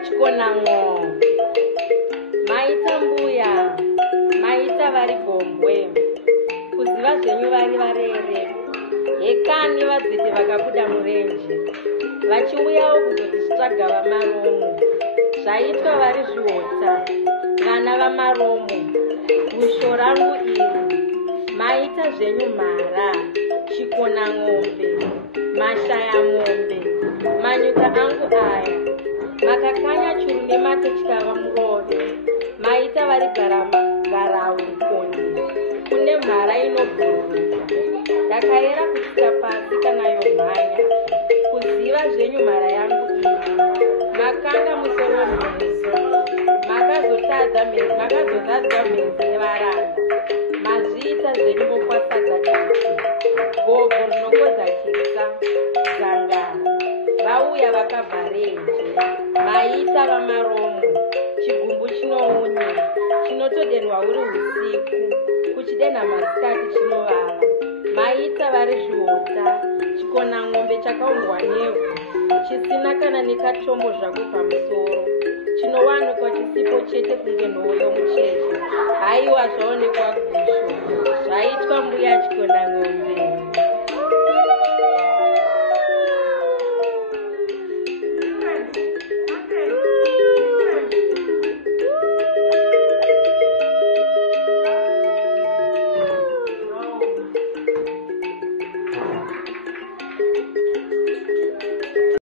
chikonango, maita mbuya, maita vari gombwe, kuziva zvenyu vari varere, hekani vadzete vakabuda murenje, vachiuyawo kuzotitsvaga vamaromo, zvaitwa vari zvihota, vana vamaromo, gusho rangu iri, maita zvenyu mhara, chikonang'ombe, mashaya mombe, manyuka angu aya, makakanya churu nemate chikava murove, maita vari garawe mukonde, kune mhara inobhururuka, ndakayera kusvika pasi kana yomhanya, kuziva zvenyu mhara yangu iyi, makanga musoro mheso, makazozadza mhenzi nevaranda, mazviita zvenyu mokwasadza chisi, gobho rinokodza chisa, zangara, vauya vakabva renje, maita vamaromo, chigumbu chinounye, chinotodenwa uri usiku, kuchidenha masikati chinovava, maita vari zvihota, chikonang'ombe chakaumbwa nevhu, chisina kana nekatombo zvako pamusoro, chinowanikwa chisipo chete kunge nhoyo mucheche, haiwa zvaonekwa gusho, zvaitwa mbuya chikonang'ombe.